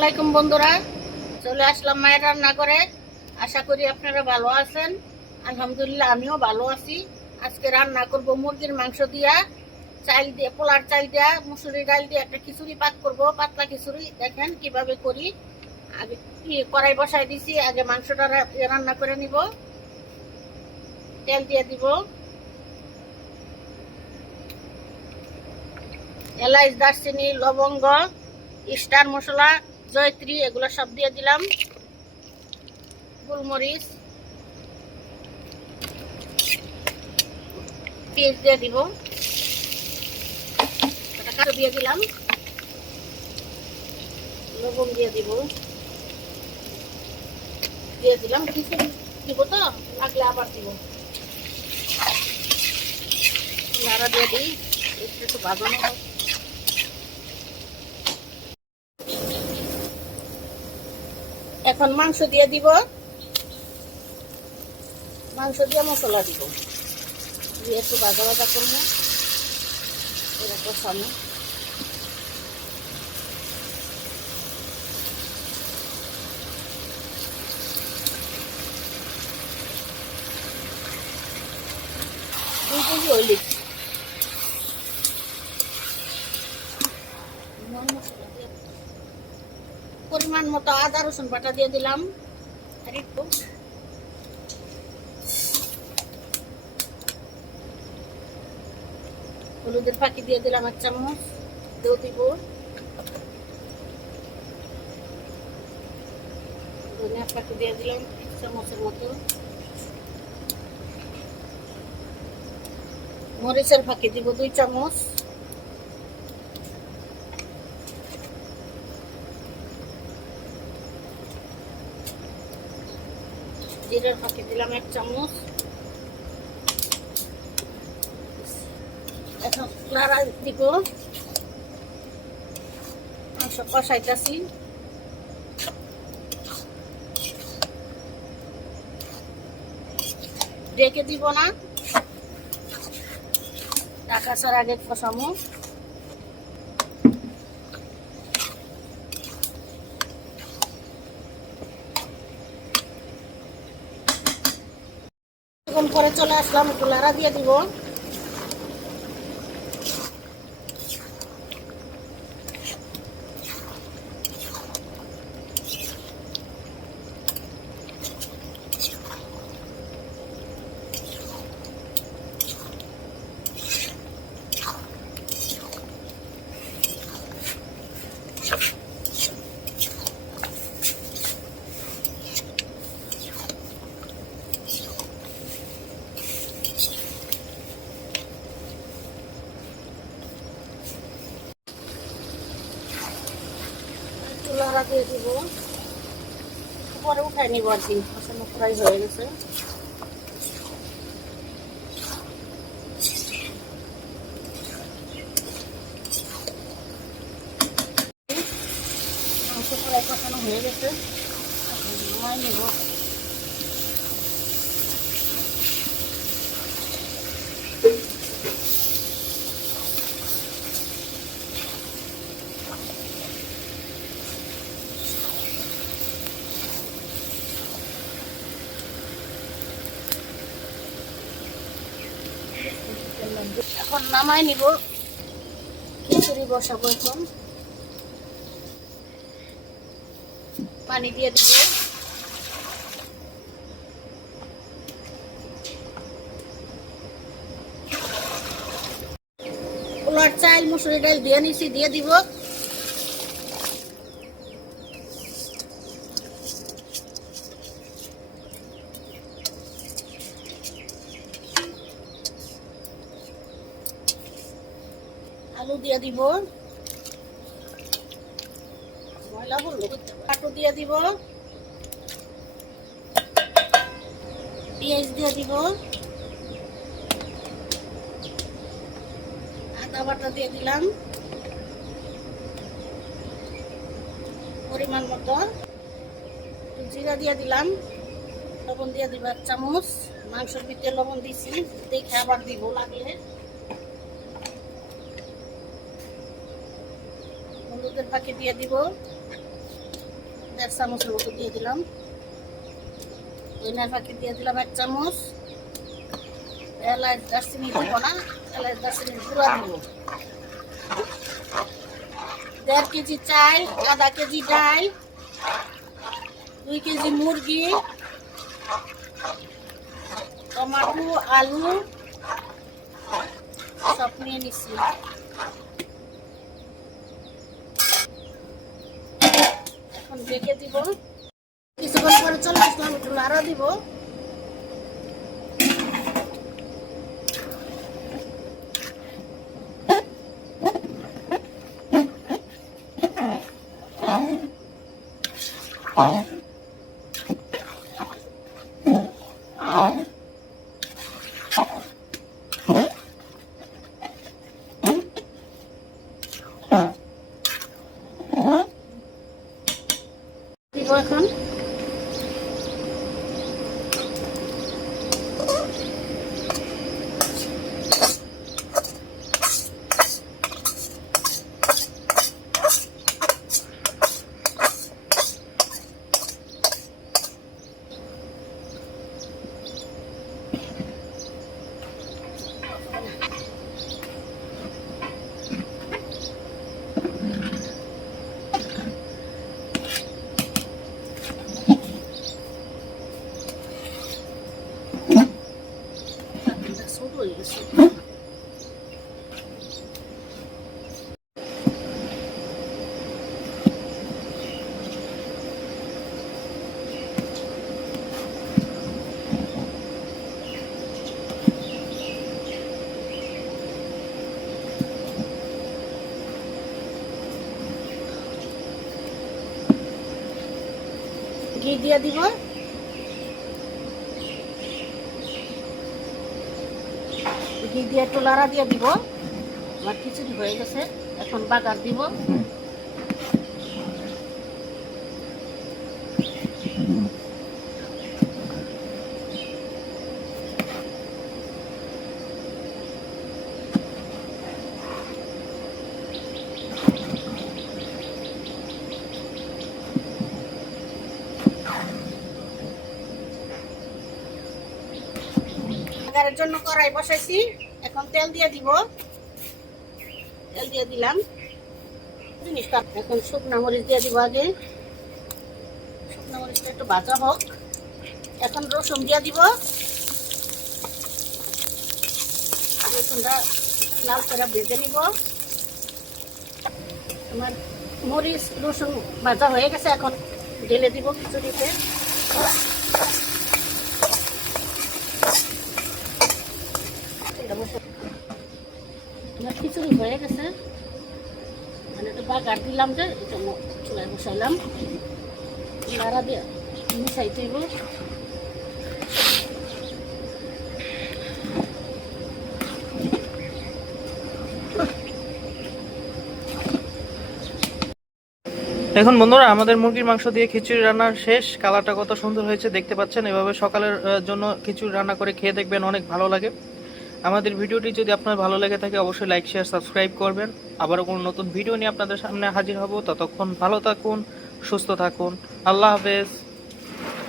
আসসালামাইকুম বন্ধুরা, চলে আসলাম মায়ের রান্না করে। আশা করি আপনারা ভালো আছেন। আলহামদুলিল্লাহ আমিও ভালো আছি। আজকে রান্না করব মুরগির মাংস দিয়া, চাল দিয়ে, পোলার চাল দিয়া, মুসুরি ডাল দিয়ে একটা খিচুড়ি পাক করব, পাতলা খিচুড়ি। দেখেন কিভাবে করি। আগে কড়াই বসাই দিছি, আগে মাংসটা রান্না করে নিব। তেল দিয়ে দিব, এলাচ, দারচিনি, লবঙ্গ, স্টার মশলা, জয়ত্রী, এগুলো সব দিয়ে দিলাম। গোলমরিচ, পেঁয়াজ দিয়ে দিব, কাঁচা দিয়ে দিলাম, লবণ দিয়ে দিলাম। কিছু দিব তো, লাগলে আবার দিব। নাড়া দিয়ে দিই, একটু ভাজানো হোক। এখন মাংস দিয়ে দিব, মাংস দিয়ে মশলা দিব, দিয়ে একটু ভাজা ভাজা করবো। এরকম সামনে দুই কেজি হইলি পরিমাণ মতো আদা রসুন বাটা দিয়ে দিলাম। আর একটু হলুদের ফাঁকি দিয়ে দিলাম 1 চামচ, দেও দিব। ধনিয়া ফাঁকি দিয়ে দিলাম 1 চামচের মতো। মরিচের ফাঁকি দিব 2 চামচ। জিরার ফাঁকি দিলাম 1 চামচ। এখন নাড়া দিব, মাংস কষাইতেছি। ঢেকে দিব না, ঢাকা ছাড়া আগে কষামো। এখন পরে চলে আসলাম, একটু নাড়া দিয়ে দিব। নাড়া দিয়ে দিব, পরে উঠাই নিব আর কি। মশলা ফ্রাই হয়ে গেছে। মাংস ফ্রাই কষানো হয়ে গেছে, নামাই নিব। এখন নামাই নিব, খিচুড়ি বসাবো। এখন পানি দিয়ে দিব, পোলার চাল মুসুরি ডাল দিয়ে নিছি, দিয়ে দিব। আলু দিয়ে দিব, ময়লা বললো, টমেটো দিয়ে দিব, পেঁয়াজ দিয়ে দিব, আদা বাটা দিয়ে দিলাম পরিমাণ মতো, জিরা দিয়ে দিলাম, লবণ দিয়ে দিব 1 চামচ। মাংসের ভিতরে লবণ দিছি, দেখে আবার দিব লাগলে। হলুদের ফাঁকি দিয়ে দিব, 1.5 চামচের মতো দিয়ে দিলাম। ধনিয়ার ফাঁকি দিয়ে দিলাম 1 চামচ। এলাচ দারচিনি দিব না, এলাচ দারচিনির গুঁড়া দিব। 1.5 কেজি চাল, আধা কেজি ডাল, 2 কেজি মুরগি, টমেটো, আলু সব নিয়ে নিচ্ছি। এখন ঢেকে দিব। কিছুক্ষণ পরে চলে আসলাম, একটু নাড়া দিব। দিব এখন। ছোট হয়ে গেছে। ঘি দিয়ে দিব। ঘি দিয়ে একটু লাড়া দিয়ে দিব। আমার খিচুড়ি হয়ে গেছে, এখন বাগার দিব। বাগারের জন্য কড়াই বসাইছি, এখন তেল দিয়ে দিব। তেল দিয়ে দিলাম। জিনিসটা এখন শুকনো মরিচ দিয়ে দিব। আগে শুকনো মরিচটা একটু ভাজা হোক। এখন রসুন দিয়ে দিব। রসুনটা লাল করে ভেজে নিব। আমার মরিচ রসুন ভাজা হয়ে গেছে, এখন ঢেলে দিব খিচুড়িতে। আমার খিচুড়ি হয়ে গেছে, মানে একটু বাগার দিলাম, যে এটা চুলায় বসাইলাম। নাড়া দিয়ে মিশাই দিব। এখন বন্ধুরা আমাদের মুরগির মাংস দিয়ে খিচুড়ি রান্নার শেষ। কালারটা কত সুন্দর হয়েছে দেখতে পাচ্ছেন। এভাবে সকালের জন্য খিচুড়ি রান্না করে খেয়ে দেখবেন, অনেক ভালো লাগে। আমাদের ভিডিওটি যদি আপনার ভালো লেগে থাকে অবশ্যই লাইক শেয়ার সাবস্ক্রাইব করবেন। আবারও কোনো নতুন ভিডিও নিয়ে আপনাদের সামনে হাজির হব। ততক্ষণ ভালো থাকুন, সুস্থ থাকুন। আল্লাহ হাফেজ।